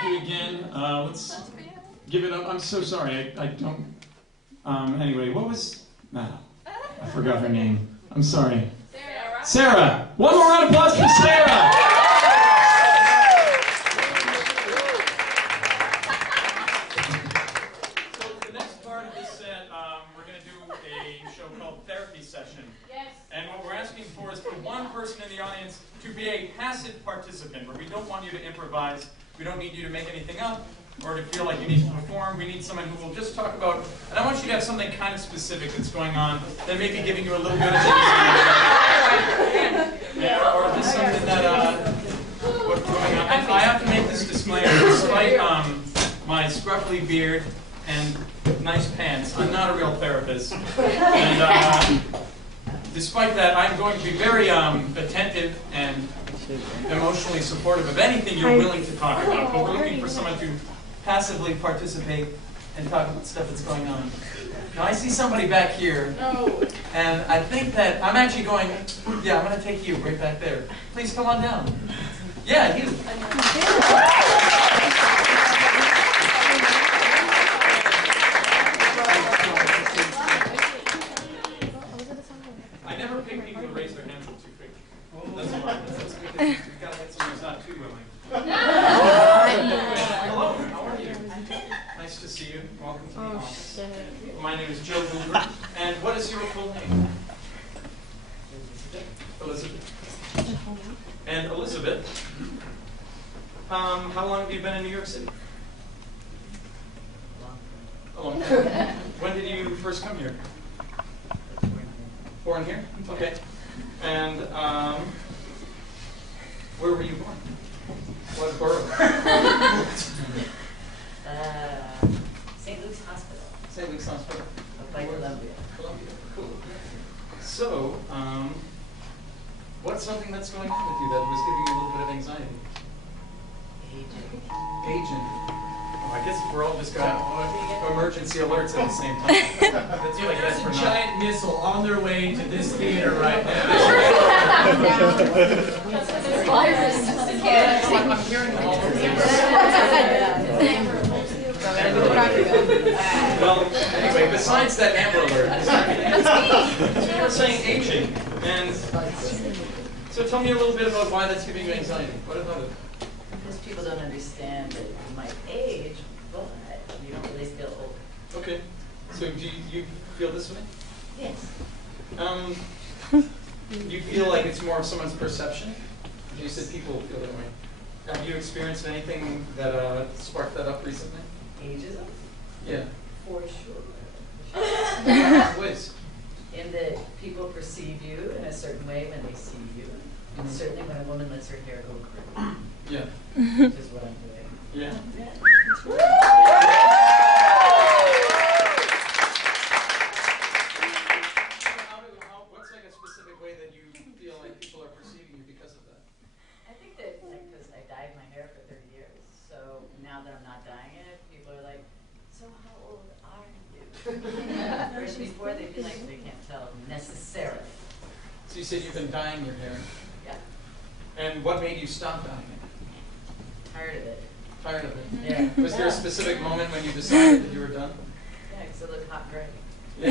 thank you again. Let's give it up. I'm so sorry. I don't. Anyway, what was? I forgot her name. I'm sorry. Sarah. Sarah. One more round of applause for Sarah. So the next part of this set, we're going to do a show called Therapy Session. Yes. And what we're asking for is for one person in the audience to be a passive participant, where we don't want you to improvise, we don't need you to make anything up, or to feel like you need to perform. We need someone who will just talk about, and I want you to have something kind of specific that's going on that may be giving you a little bit of yeah, or just something that, what's going on. And I have to make this disclaimer, despite my scruffy beard and nice pants, I'm not a real therapist. And despite that, I'm going to be very attentive and emotionally supportive of anything you're willing to talk about. But we're looking for someone to passively participate and talk about stuff that's going on. Now I see somebody back here, and I think that I'm actually going, yeah, I'm going to take you right back there. Please come on down. Yeah, you. I never pick people to raise their hands too quickly. That's a lot. That's good. You've got to get someone who's not too willing. Hello, how are you? Nice to see you. Welcome to the office. My name is Joe Hoover. And what is your full name? Elizabeth. And Elizabeth, how long have you been in New York City? A long time. When did you first come here? Born here? Okay. And where were you born? What borough? St. Luke's Hospital. St. Luke's Hospital. Up by Columbia. Columbia. Cool. So, what's something that's going on with you that was giving you a little bit of anxiety? Aging. Aging. Oh, I guess we're all just got emergency alerts at the same time. That's what I guess There's we're a not. giant missile on their way to this theater right now. I'm hearing them all. Well, anyway, besides that Amber Alert, so you were saying aging, and so tell me a little bit about why that's giving you anxiety. What about it? Because people don't understand that you might age, but you don't really feel old. Okay. So do you feel this way? Yes. You feel like it's more of someone's perception? You said people feel that way. Have you experienced anything that sparked that up recently? Ageism? Yeah. For sure. Ways. In that people perceive you in a certain way when they see you. And certainly when a woman lets her hair go grey. Yeah. Which is what I'm doing. Yeah. What's like a specific way that you feel like people are perceiving you because of that? I think that because I dyed my hair for 30 years, so now that I'm not dyeing it, people are like, so how old are you? Whereas before they'd be like, they can't tell necessarily. So you said you've been dyeing your hair. Yeah. And what made you stop dyeing it? Tired of it. Tired of it? Yeah. Was there a specific moment when you decided that you were done? Yeah, because it looked hot gray. Yeah.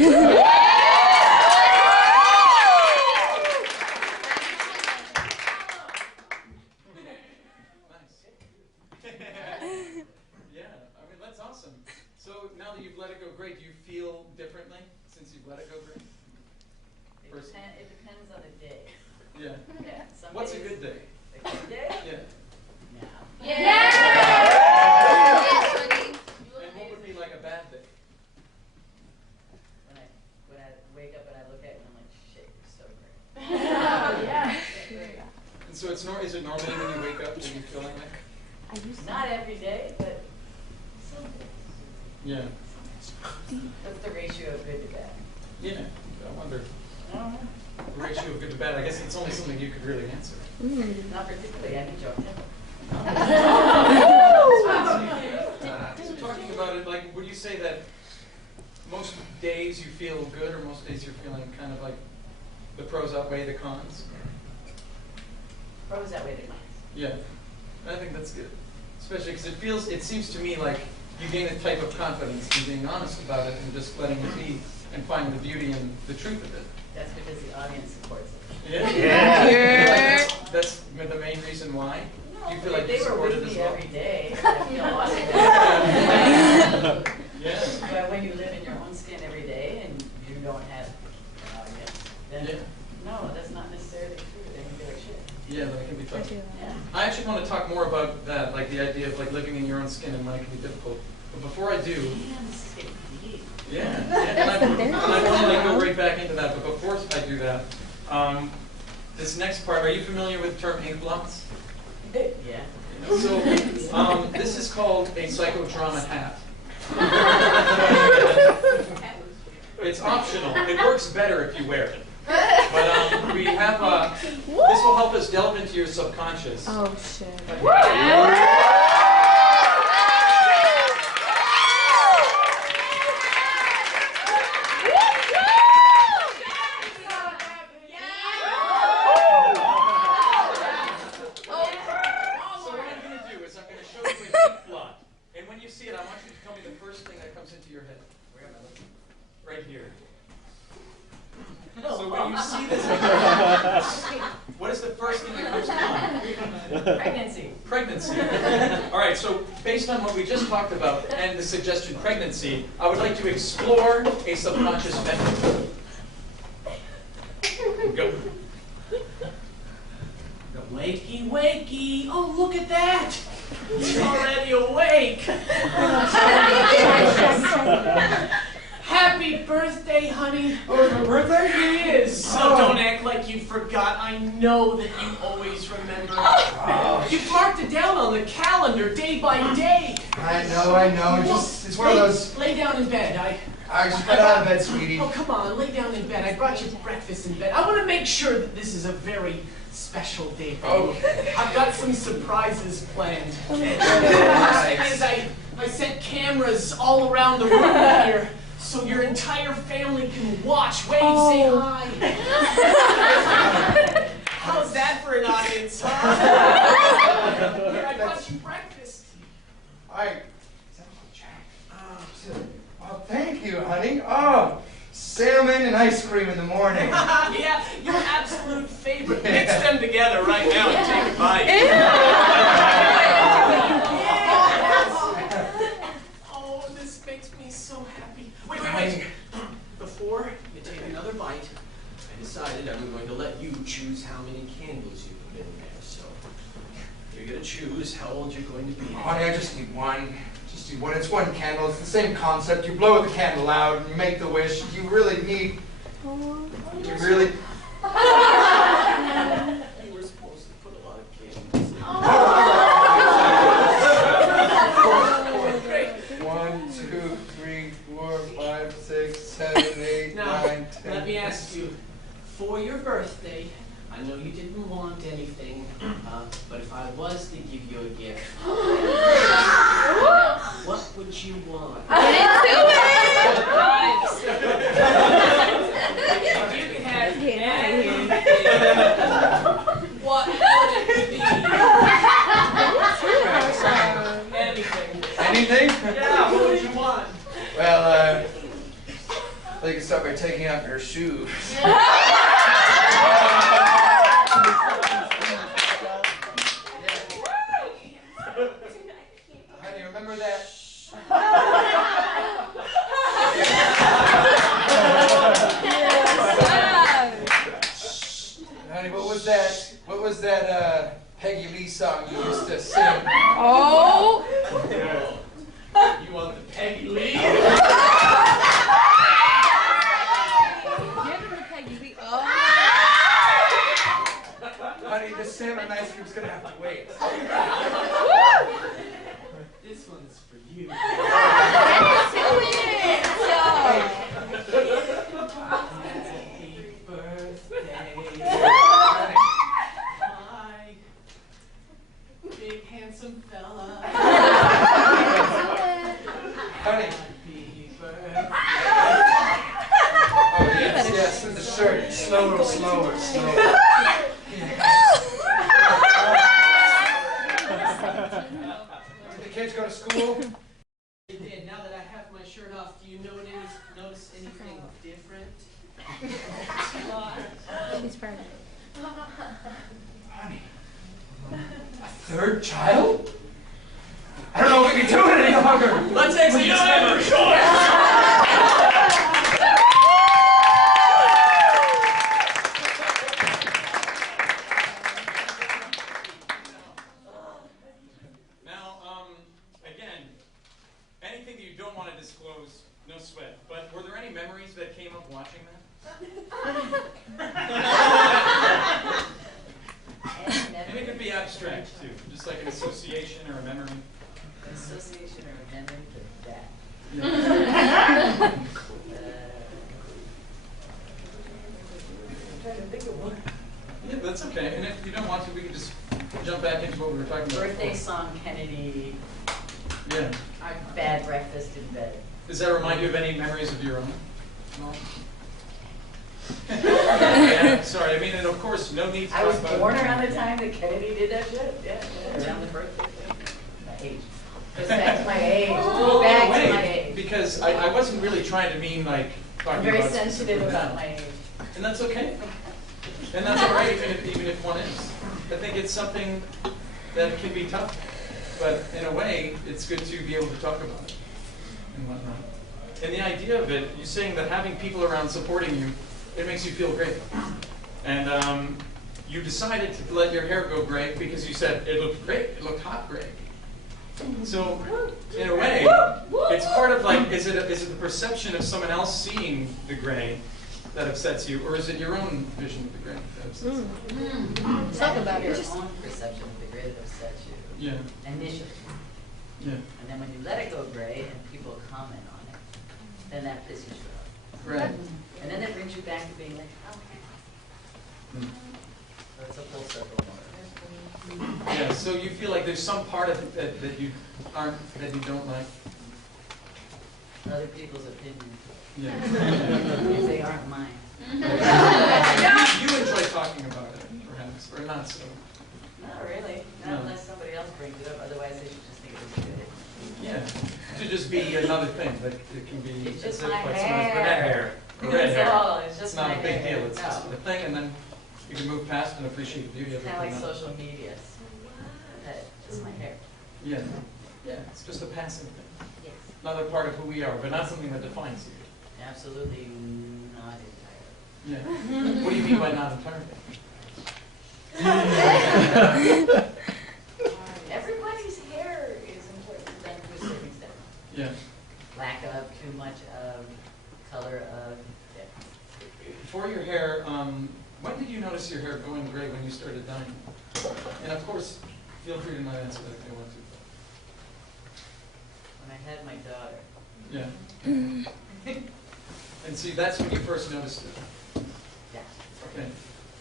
Yeah, I mean, that's awesome. So now that you've let it go gray, do you feel differently since you've let it go gray? It depends on the day. Yeah. Yeah. Some What's a days- good day? A good day? Yeah. Now. And what would be like a bad day? When I wake up and I look at it and I'm like, shit, you're so great. And so it's is it normally when you wake up that you feel like that? Not every day, but some days. Yeah. What's the ratio of good to bad? Yeah. I wonder. I don't know. The ratio of good to bad. I guess it's only something you could really answer. Not particularly. I need your opinion. So talking about it, like, would you say that most days you feel good, or most days you're feeling kind of like the pros outweigh the cons? Pros outweigh the cons. Yeah, I think that's good. Especially because it seems to me like you gain a type of confidence in being honest about it and just letting it be and finding the beauty and the truth of it. That's because the audience supports it. Yeah. Yeah. That's the main reason why. No, Do you feel like they you're were supported with as me well? every day. I feel awesome. Yeah. But when you live in your own skin every day and you don't have an audience, then no, that's not necessarily true. They can be like shit. Yeah, that can be tough. Yeah. I actually want to talk more about that, like the idea of like living in your own skin and when it can be difficult. But before I do, Damn, this is getting deep. and I want to like go right back into that. But before I do that, this next part, are you familiar with the term ink blots? Yeah. So this is called a psychodrama hat. It's optional. It works better if you wear it. But we have this will help us delve into your subconscious. Oh shit. So what I'm going to do is I'm going to show you an ink blot. And when you see it, I want you to tell me the first thing that comes into your head. Where am I looking? Right here. So when you see this, what is the first thing that comes to mind? Pregnancy. Pregnancy. All right, so based on what we just talked about and the suggestion pregnancy, I would like to explore a subconscious method. Go. Wakey, wakey. Oh, look at that. He's already awake. Happy birthday, honey. Oh, it's my birthday? It is. So don't act like you forgot. I know that you always remember. You've marked it down on the calendar day by day. I know. It's one of those. Lay down in bed. I just got out of bed, sweetie. Oh, come on. Lay down in bed. I brought you breakfast in bed. I want to make sure that this is a very special day for you. I've got some surprises planned. The first thing is I set cameras all around the room here, so your entire family can watch. Wave, say hi. How's that for an audience, huh? Here, I brought you breakfast. Oh, thank you, honey. Oh, salmon and ice cream in the morning. Yeah, your absolute favorite. Mix them together right now and take a bite. Oh, this makes me so happy. Wait. Before you take another bite, I decided I'm going to let you choose how many candles you put in there. So you're going to choose how old you're going to be. Honey, I just need one. Just need one. It's one candle. It's the same concept. You blow the candle out and you make the wish. You really need. You really. You were supposed to put a lot of candles in. 1, 2, 3, 4, 5, 6, 7, 8, Now, 9, 10. let me ask you, for your birthday, I know you didn't want anything, but if I was to give you a gift, what would you want? If you could have anything, what would it be? Anything. Anything? Yeah, what would you want? Well, you can start by taking off your shoes. Honey, remember that? Honey, what was that Peggy Lee song you used to sing? Oh! You want the Peggy Lee? Honey, the salmon ice cream's gonna have to wait. This one's for you. Happy birthday, my big handsome fella. Honey. Happy birthday. Oh, yes, with the shirt. Slower. third child? I don't know if we can do it any longer. Let's exit this member. Now, again, anything that you don't want to disclose, no sweat. But were there any memories that came up watching that? And it could be abstract too, just like an association or a memory. An association or a memory for that. Yeah. I'm trying to think of one. Yeah, that's okay. And if you don't want to, we can just jump back into what we were talking about. Birthday song, Kennedy, Yeah. bad breakfast in bed. Does that remind you of any memories of your own? No? Yeah, sorry, I mean, and of course, no need to I was talk about born it. around the time that Kennedy did that shit. Yeah, around the birthday thing. My age. Goes back to my age. Well, Back in a to my way, age. because I wasn't really trying to mean like talking I'm very about sensitive specific about now. my age. And that's okay. And that's all right, even if one is. I think it's something that can be tough. But in a way, it's good to be able to talk about it and whatnot. And the idea of it, you're saying that having people around supporting you, it makes you feel great. And you decided to let your hair go gray because you said it looked great, it looked hot gray. So, in a way, it's part of like, is it the perception of someone else seeing the gray that upsets you, or is it your own vision of the gray that upsets you? Talk about your own perception of the gray that upsets you. Yeah. Initially. Yeah. And then when you let it go gray and people comment on it, then that pisses you off. Right. And then it brings you back to being like, okay. Mm. So it's a full circle. Yeah. So you feel like there's some part of it that you don't like. Other people's opinions, Yeah. if they aren't mine. You enjoy talking about it, perhaps, or not so. Not really, No. not unless somebody else brings it up, otherwise they should just think it was good. Yeah. To just be another thing that it can be. It's just as if, my like someone's hair. brunette hair. Or red That's hair. all, it's It's just not my a big hair. deal. It's No. just a thing, and then you can move past and appreciate the beauty of It's it. kind of like but not- social media. That is my hair. Yeah. Yeah. It's just a passing thing. Yes. Another part of who we are, but not something that defines you. Absolutely not entirely. Yeah. What do you mean by not entirely? Everybody's hair is important to them to a certain extent. Yeah. Lack of, too much of, color of, yeah. For your hair, when did you notice your hair going gray when you started dyeing? And of course, feel free to not answer that if you want to. When I had my daughter. Yeah. And see, that's when you first noticed it. Yeah. Okay.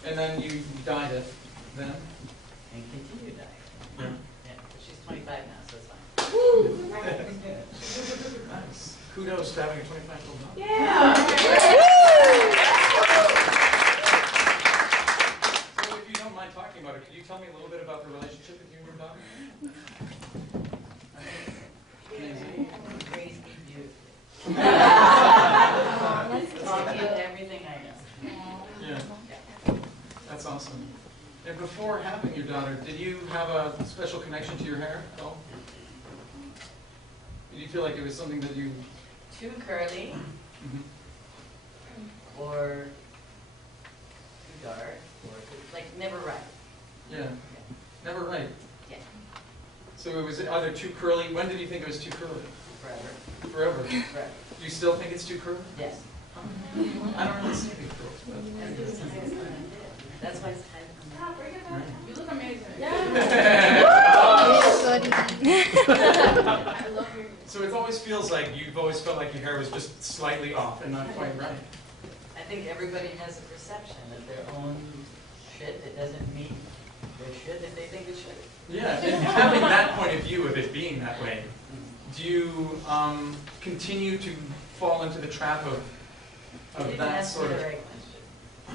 And then you dyed it then? And continue dying. Yeah. Yeah, but she's 25 now, so it's fine. Nice. Kudos to having a 25-year-old daughter. Yeah. So if you don't mind talking about it, could you tell me a little bit about the relationship with you and your daughter? Amazing. Raised me beautifully. Taught me everything I know. Yeah. Yeah. That's awesome. And before having your daughter, did you have a special connection to your hair at all? Did you feel like it was something that you... Too curly Mhm. or too dark or like never right. Yeah. Never right. Yeah. So it was either too curly. When did you think it was too curly? Forever. Forever. Forever. Do you still think it's too curly? Yes. I don't really see big curls, but... And this is that's why it's time. You look amazing. Yeah. I love your. So it always feels like you've always felt like your hair was just slightly off and not quite right. I think everybody has a perception of their own shit that doesn't mean their shit that they think it should. Yeah, and having that point of view of it being that way, do you continue to fall into the trap You of didn't that ask me sort the of... right question.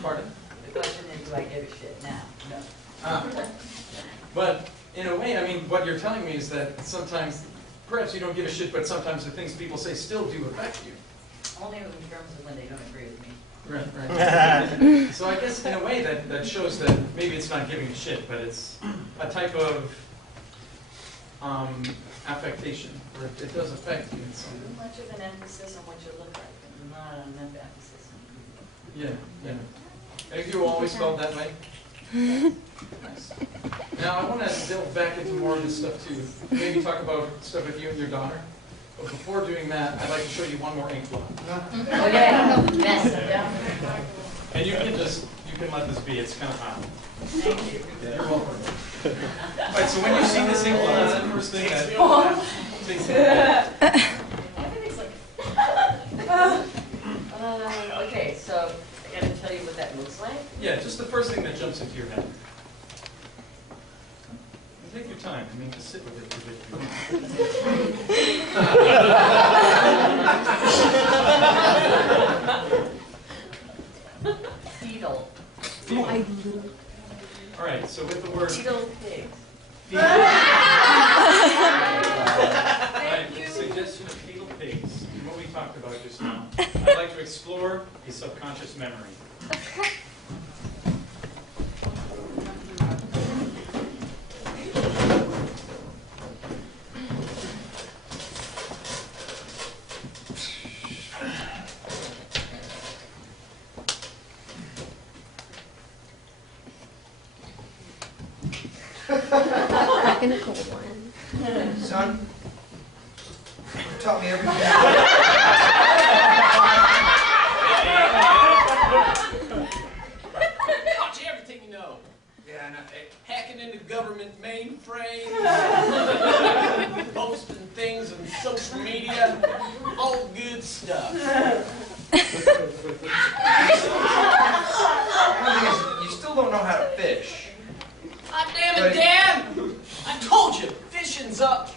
Pardon? The question is, do I give a shit now? No. But in a way, I mean, what you're telling me is that sometimes, perhaps you don't give a shit, but sometimes the things people say still do affect you. Only in terms of when they don't agree with me. Right, right. So I guess in a way that shows that maybe it's not giving a shit, but it's a type of affectation, or it does affect you in some. Too much of an emphasis on what you look like, and not enough emphasis on who you Yeah, yeah. Have you always felt that way? Nice. Now I want to delve back into more of this stuff too. Maybe talk about stuff with you and your daughter. But before doing that, I'd like to show you one more ink blot. are. Okay, yes, I'm down. And you can let this be. It's kind of hot. Thank you. Yeah, you're welcome. All right. So when you see this ink blot, that's the first thing that takes me back. Everything's like. Okay, so I gotta tell you what that looks like. Yeah, just the first thing that jumps into your head. And take your time. I mean, just sit with it for a bit. Fetal. All right. So with the word Fetal pigs. my suggestion of fetal pigs, and what we talked about just now, I'd like to explore a subconscious memory. Back in the cold one. Son, you taught me everything. Taught you everything you know. Yeah, and Hacking into government mainframes, posting things on social media, all good stuff. the thing is, you still don't know how to fish. God damn it, Dad! I told you, fishing's up.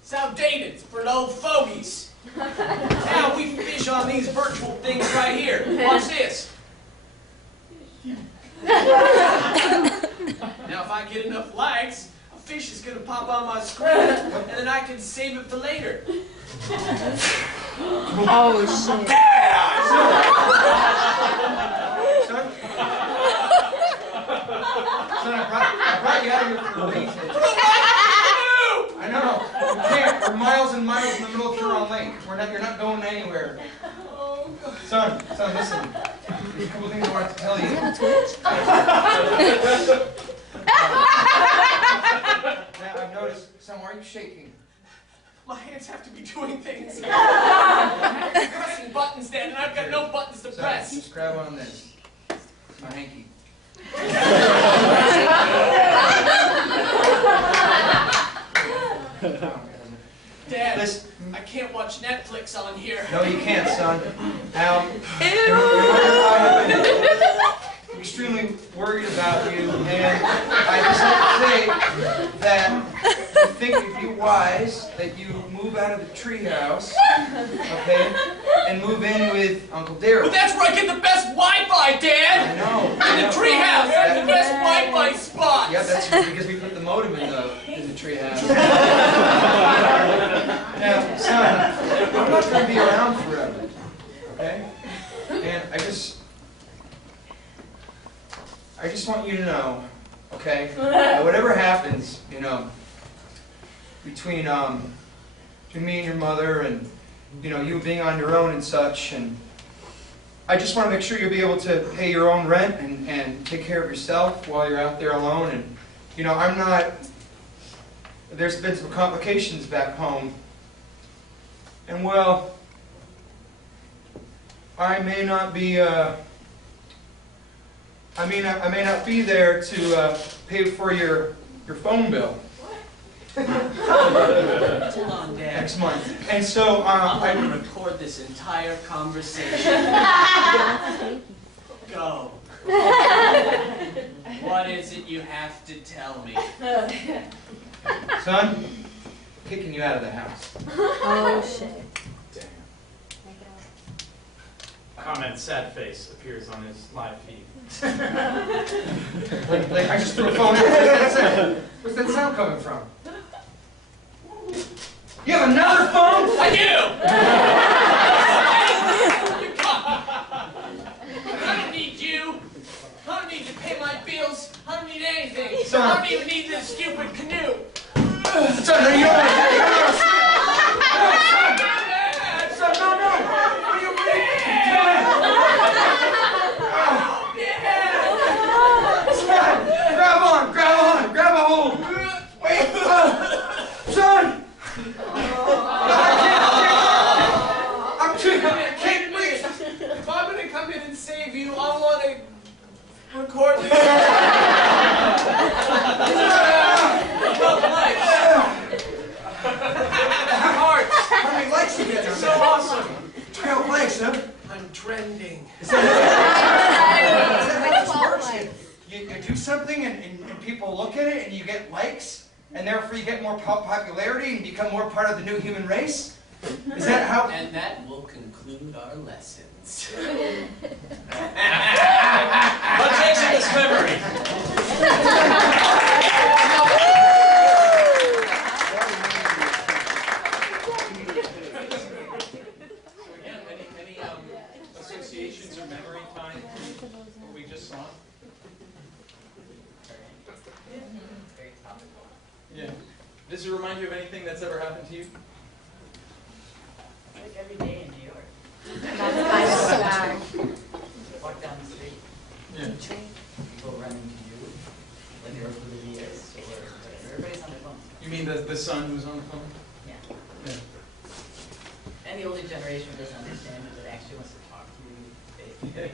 It's outdated. It's for old fogies. Now we fish on these virtual things right here. Watch this. Now if I get enough likes, a fish is gonna pop on my screen, and then I can save it for later. Oh shit. Son, I brought you out here for a reason. I know. You can't. We're miles and miles in the middle of Huron Lake. You're not going anywhere. Son, listen. There's a couple things I want to tell you. Does he have a Twitch? Now, I've noticed. Son, why are you shaking? My hands have to be doing things. Pressing buttons, Dad, and I've got no buttons to Son, press. just grab on this. It's my hanky. Dad, Listen. I can't watch Netflix on here. No, you can't, son. Now, I have been extremely worried about you, and I just have to say that I think it'd be wise that you move out of the treehouse, okay, and move in with Uncle Daryl. But that's where I get the best Wi-Fi, I Dad! know. In the treehouse, the best Wi-Fi spot! Yeah, that's because we put the modem in the treehouse. Now, son, I'm not going to be around forever, okay? And I just want you to know, okay, that whatever happens, you know, between me and your mother, and you being on your own and such, and I just want to make sure you'll be able to pay your own rent and take care of yourself while you're out there alone. And I'm not. There's been some complications back home, and well, I may not be. I may not be there to pay for your phone bill. Hold on, Dad. Next month. And so I'm going to record this entire conversation. Go. What is it you have to tell me? son, I'm kicking you out of the house. Oh shit. Comment sad face appears on his live feed. Like I just threw a phone out. Where's that sound coming from? You have another phone? I do! I don't need you. I don't need to pay my bills. I don't need anything. I don't even need this stupid canoe. Son, no, you don't want to Son, no, no. What are you Grab a hold. Wait. Son. I can't breathe. If I'm gonna come in and save you, I want to record this. How many likes you get? So awesome. 12 likes, huh? I'm trending. You do something and people look at it and you get likes, and therefore you get more popularity and become more part of the new human race? Is that how? And that will conclude our lessons. What takes in this memory? So again, any associations or memory tied to what we just saw? Very topical. Yeah. Does it remind you of anything that's ever happened to you? Like every day in New York. Walk down the street, Yeah. people run into you, like you're oblivious or whatever. Everybody's on their phones. You mean the son who's on the phone? Yeah. Yeah. And the older generation doesn't understand it, that actually wants to talk to you face to face.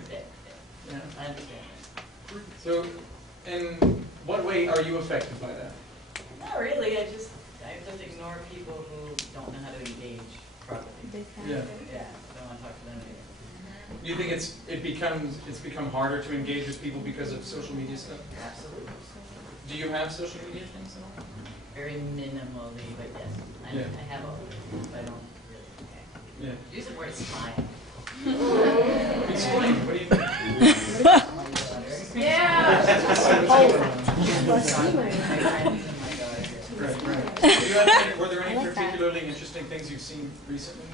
Yeah. I understand that. So, in what way are you affected by that? Not really, I just ignore people who don't know how to engage properly. Yeah. Yeah, don't want to talk to them anymore. Do you think it's become harder to engage with people because of social media stuff? Absolutely. Do you have social media things at all? Very minimally, but yes. I have all of it, but I don't really. Okay. Yeah. Use the word smile. Explain. What do you think? Were there any particularly interesting things you've seen recently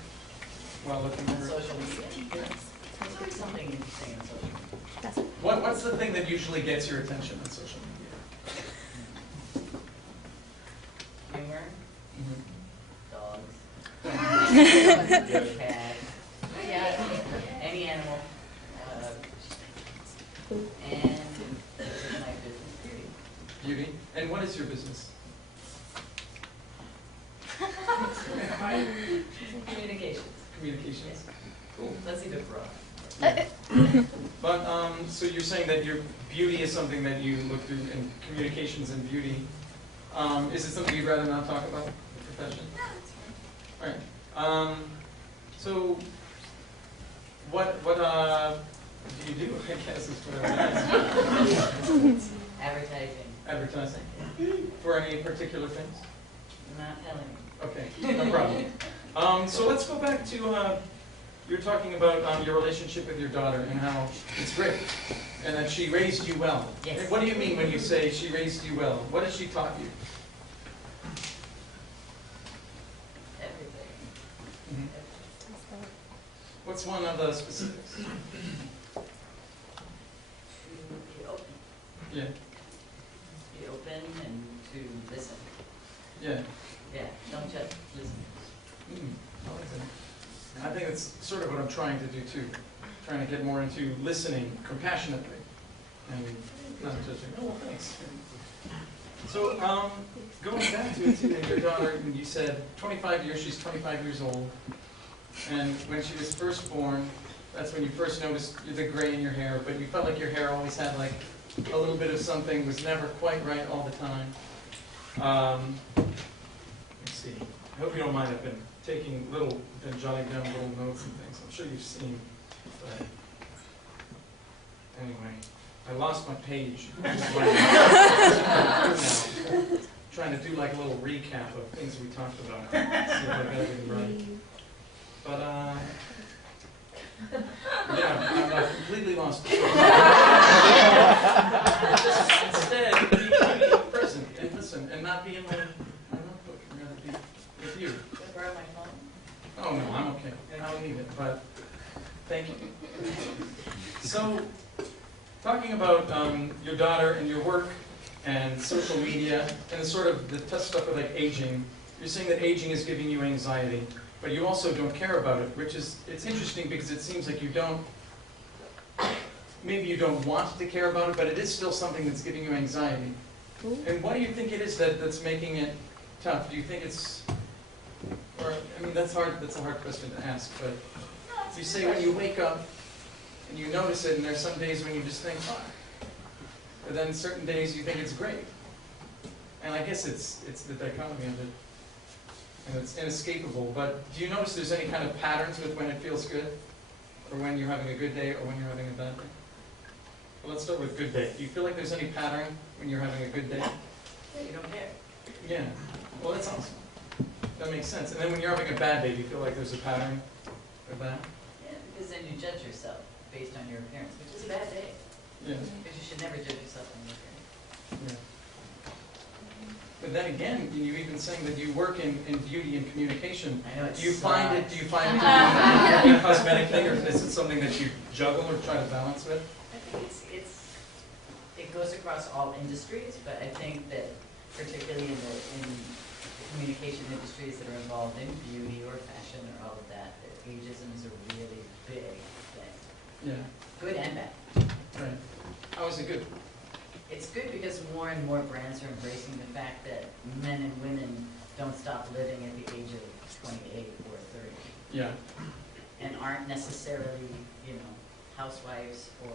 while looking On for? social media. There's always something interesting on social media. What's the thing that usually gets your attention on social media? Humor, dogs, cats, any animal, and this is my business period. Beauty. And what is your business? Communications. Communications. Yes. Cool. Let's either broad. But so you're saying that your beauty is something that you look through, and communications and beauty. Is it something you'd rather not talk about? The profession. All right. So what do you do? I guess is what I would ask. Advertising. Advertising. For any particular things? I'm not telling you. Okay, no problem. So let's go back to, you're talking about your relationship with your daughter and how it's great, and that she raised you well. Yes. What do you mean when you say she raised you well? What has she taught you? Everything. Mhm. What's one of the specifics? To be open. Yeah, Be open and to listen. yeah. Yeah, don't just listen. I like that. I think that's sort of what I'm trying to do too. Trying to get more into listening compassionately and not judging. Oh, well, thanks. So, going back to it too, your daughter, you said 25 years, she's 25 years old. And when she was first born, that's when you first noticed the gray in your hair, but you felt like your hair always had like a little bit of something, was never quite right all the time. Let's see. I hope you don't mind. I've been taking been jotting down little notes and things. I'm sure you've seen. But anyway, I lost my page. Now, trying to do like a little recap of things we talked about. See if I got everything right. But yeah, I've completely lost it. Instead, be present and listen and not be in my notebook. I'd rather be with you. Can I borrow my phone? Oh no, I'm okay. I don't need it, but thank you. So, talking about your daughter and your work, and social media, and the sort of the tough stuff with like aging. You're saying that aging is giving you anxiety, but you also don't care about it, which is, it's interesting because it seems like you don't, maybe you don't want to care about it, but it is still something that's giving you anxiety. And what do you think it is that's making it tough? Do you think it's, or, I mean, that's a hard question to ask, but you say when you wake up and you notice it, and there's some days when you just think, oh. But then certain days you think it's great. And I guess it's the dichotomy of it. And it's inescapable. But do you notice there's any kind of patterns with when it feels good? Or when you're having a good day, or when you're having a bad day? Well, let's start with good day. Do you feel like there's any pattern when you're having a good day? Yeah, you don't care. Yeah. Well, that's awesome. That makes sense. And then when you're having a bad day, do you feel like there's a pattern of that? Yeah, because then you judge yourself based on your appearance, which is a bad day. Yeah. Because you should never judge yourself on your appearance. Yeah. But then again, you even saying that you work in beauty and communication. I know it's Do you find it to be a cosmetic thing, or is it something that you juggle or try to balance with? I think it goes across all industries, but I think that particularly in the communication industries that are involved in beauty or fashion or all of that, ageism is a really big thing. Yeah. Good and bad. Right. How is it good? It's good because more and more brands are embracing the fact that men and women don't stop living at the age of 28 or 30. Yeah. And aren't necessarily, you know, housewives or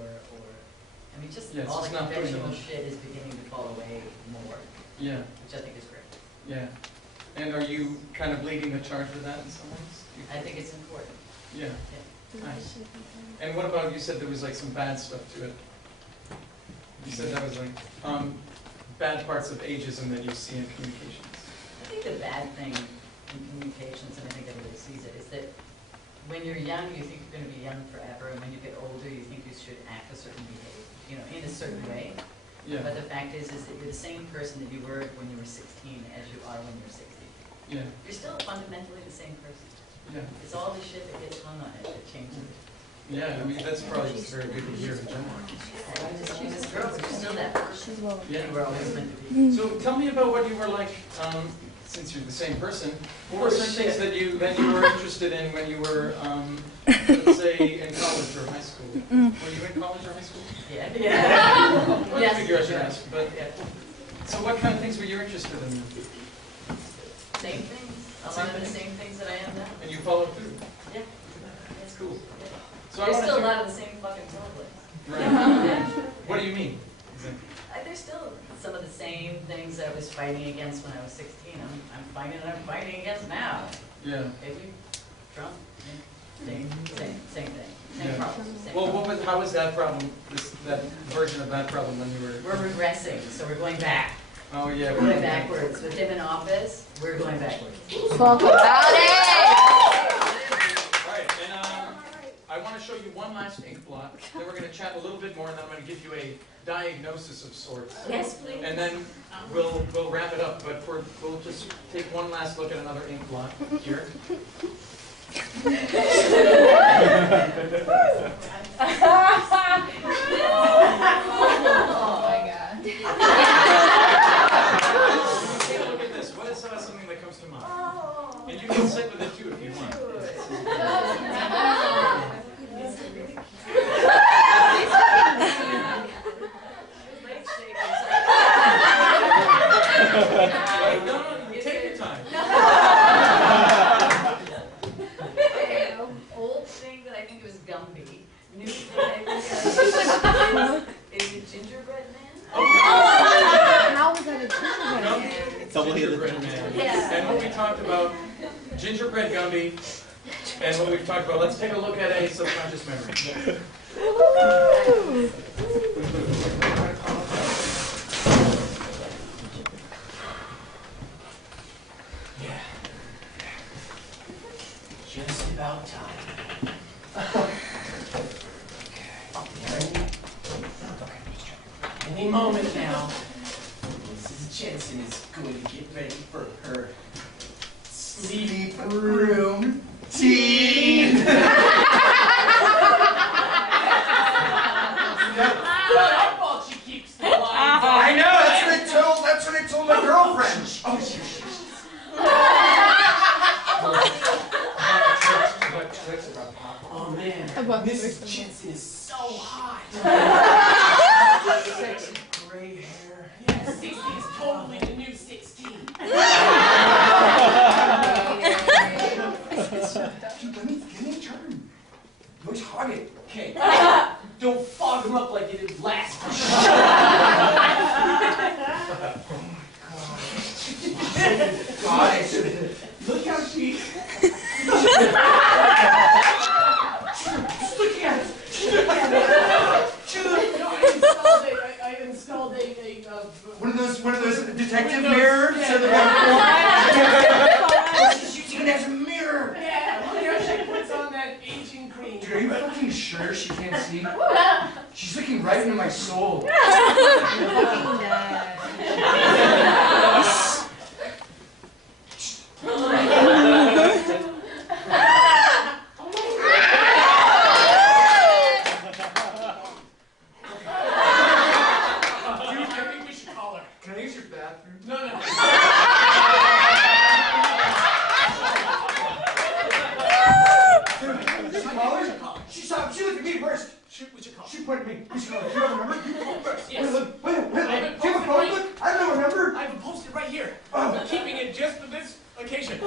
I mean, just Yeah, it's all just the not putting conventional them- shit is beginning to fall away more, Yeah. which I think is great. Yeah. And are you kind of leading the charge with that in some ways? I think it's important. Yeah. Yeah. Nice. And what about, you said there was like some bad stuff to it. You said that was like bad parts of ageism that you see in communications. I think the bad thing in communications, and I think everybody sees it, is that when you're young, you think you're going to be young forever, and when you get older, you think you should act a certain behavior, you know, in a certain way. Yeah. But the fact is that you're the same person that you were when you were 16 as you are when you're 60. Yeah. You're still fundamentally the same person. Yeah. It's all the shit that gets hung on it that changes it. Yeah, I mean, that's probably just very good to hear in general. She's this girl, but you're still that person. Yeah. You were always meant to be. So tell me about what you were like, since you're the same person. What were some things that you were interested in when you were, let's say, in college or high school? Were you in college or high school? Yeah. I Yes. figure I should ask, but Yeah. so what kind of things were you interested in? Same things. A lot of the same things that I am now. And you followed through. Yeah. That's cool. Yeah. So I There's wanna still a hear- lot of the same fucking problems. Right. What do you mean? There's still some of the same things that I was fighting against when I was 16. I'm fighting against now. Yeah. Maybe Trump, yeah. Same thing. Same Yeah. problem. Same Well, problem. how was that problem, that version of that problem when you were? We're regressing, so we're going back. Oh, yeah. We're going backwards. With him in office, we're going backwards. Talk about it! All right, and I want to show you one last ink blot. Then we're going to chat a little bit more, and then I'm going to give you a diagnosis of sorts. Yes, please. And then we'll wrap it up, but we'll just take one last look at another ink blot here. Oh my god. Take a look at this. What is something that comes to mind? And you can sit with it too if you want. No, take your time. Old thing that I think was Gumby. New thing I think is a gingerbread man. How was that a gingerbread man? It's gingerbread man. Yeah. And what we talked about, gingerbread Gumby, and what we've talked about, let's take a look at a subconscious memory. Yeah. Just about time. Any moment now, Mrs. Jensen is going to get ready for her sleep room tea. I thought she keeps the blinds I know, it's One of those detective mirrors. Yeah. So she's gonna have a mirror. Yeah, well, here she puts on that aging cream. Dude, are you fucking sure she can't see? She's looking right into my soul. Can I use your bathroom? No. She looked at me first. She pointed at me. We should call her. Do you have a number? Yes. Wait. Do you have a phone book? I don't know a number. I have it posted right here. Oh. I'm keeping it just for this occasion.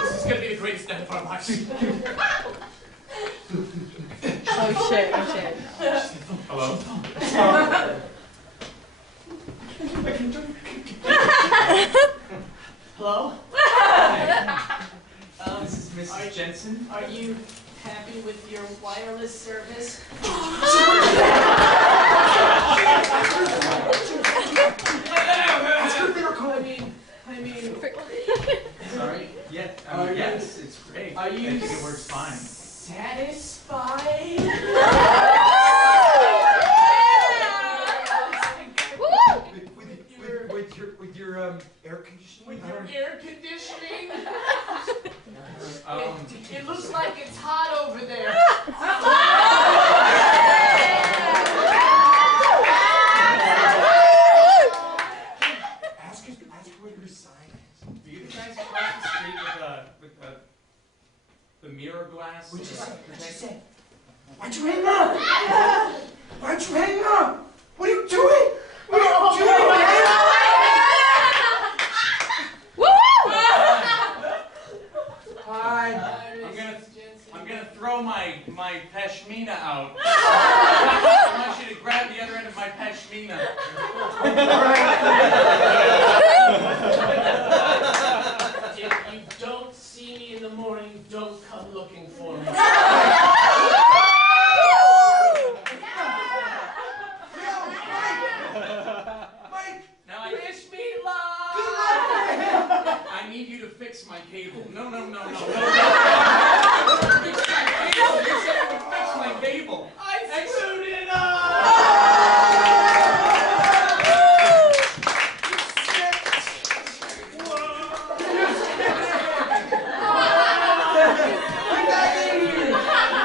This is gonna be the greatest night of our lives. Oh shit. Hello? Hello? This is Mrs. Jensen. Are you happy with your wireless service? I mean. Sorry? Yeah, yes, it's great. Are you I think it works fine. Satisfied? With your air conditioning. With your air conditioning? Um, It looks like it's hot over there. Ask her what her sign is. do you guys cross the street with the mirror glass? What'd you say? Why'd you hang up? Why'd you hang up? What are you doing? What are you doing, man? Hi. I'm gonna throw my pashmina out. I want you to grab the other end of my pashmina. If you don't see me in the morning, don't come looking for me. Now Wish me luck! I need you to fix my cable. No. Fix my cable. You said you would fix my cable. I screwed it up!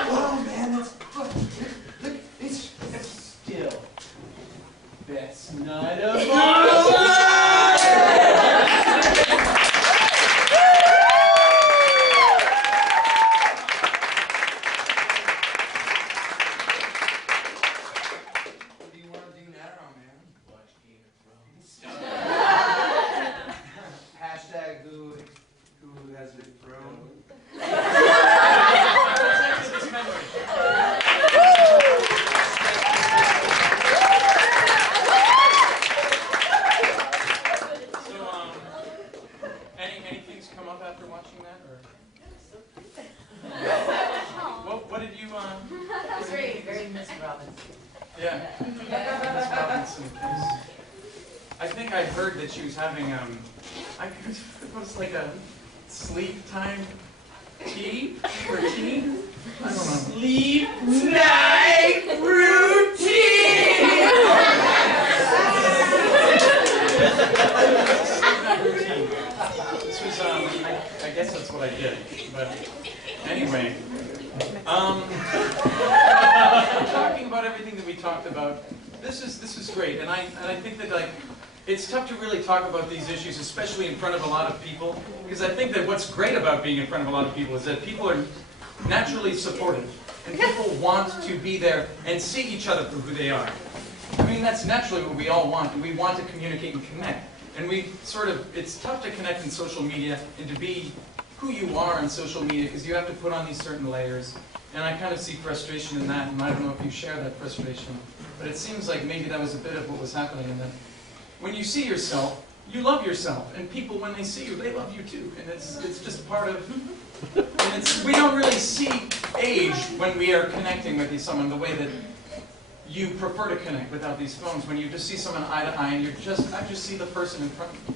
Oh man, that's look, it's Still, best night of our what do you want to do now, man? Watch Game of Thrones. Hashtag who has the throne? So, anything's come up after watching that, or? What did you, It's very Miss Robinson. Yeah. Miss Robinson. I think I heard that she was having, it was like a sleep time tea or tea? I don't know. Sleep night routine! This was, I guess that's what I did, but anyway. Talking about everything that we talked about, this is great, and I think that it's tough to really talk about these issues, especially in front of a lot of people, because I think that what's great about being in front of a lot of people is that people are naturally supportive, and people want to be there and see each other for who they are. I mean, that's naturally what we all want. We want to communicate and connect, and it's tough to connect in social media and to be who you are on social media, because you have to put on these certain layers, and I kind of see frustration in that, and I don't know if you share that frustration, but it seems like maybe that was a bit of what was happening in that. When you see yourself, you love yourself, and people, when they see you, they love you too, and it's just part of, and we don't really see age when we are connecting with someone the way that you prefer to connect without these phones. When you just see someone eye to eye, and I just see the person in front of me,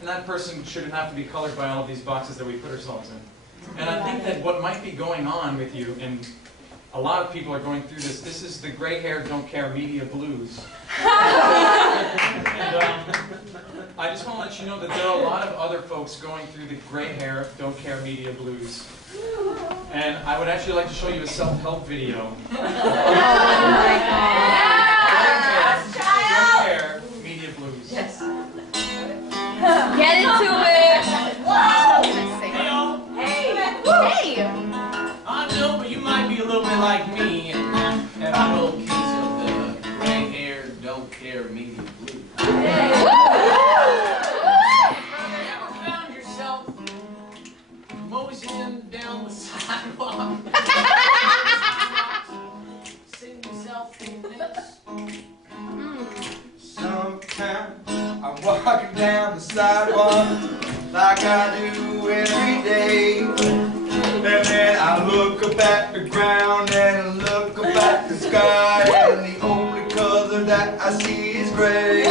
and that person shouldn't have to be colored by all of these boxes that we put ourselves in. And I think that what might be going on with you, and a lot of people are going through this. This is the gray hair, don't care media blues. I just want to let you know that there are a lot of other folks going through the gray hair, don't care media blues. And I would actually like to show you a self-help video. Don't care media blues. Yes. Get into it. Hey! I know, but you might be a little bit like me and have a little piece of the gray hair, don't care media blue. Ever found yourself moseying down the sidewalk, singing yourself things? Sometimes I'm walking down the sidewalk like I do every day. And then I look up at the ground and I look up at the sky, and the only color that I see is gray.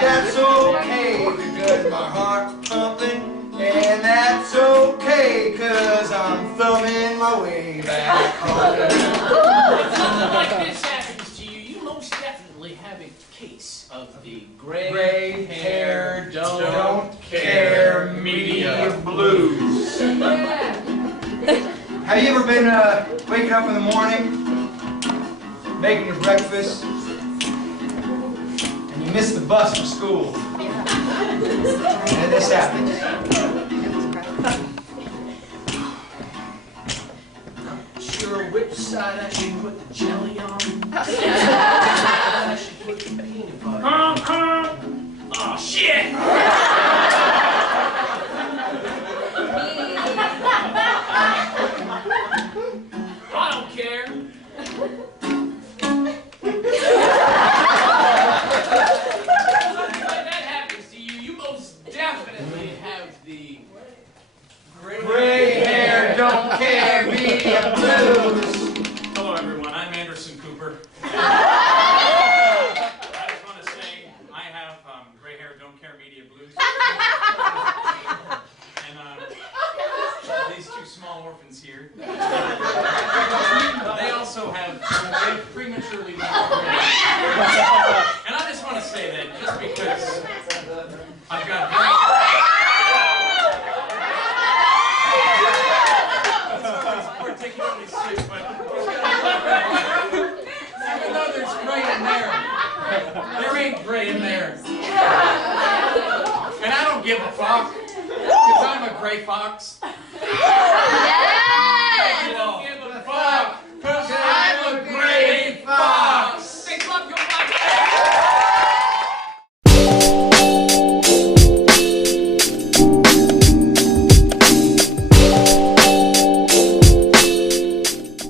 That's okay, because my heart's pumping, and that's okay, because I'm thumbing my way back home. If something like this happens to you, you most definitely have a case of the Gray hair, don't care media blues. Have you ever been waking up in the morning, making your breakfast, and you miss the bus for school? And then this happens. sure which side I should put the jelly on. I should put the peanut butter. Oh shit! I don't care. Something like that happens to you, you most definitely have the Gray hair, don't care, media blues. Hello everyone, I'm Anderson Cooper. I just want to say I have gray hair, don't care media blues. And these two small orphans here. They also have prematurely gray hair. And I just want to say that just because I've got particularly sick, but even though there's gray in there ain't gray in there. And I don't give a fuck, because I'm a gray fox. Yes!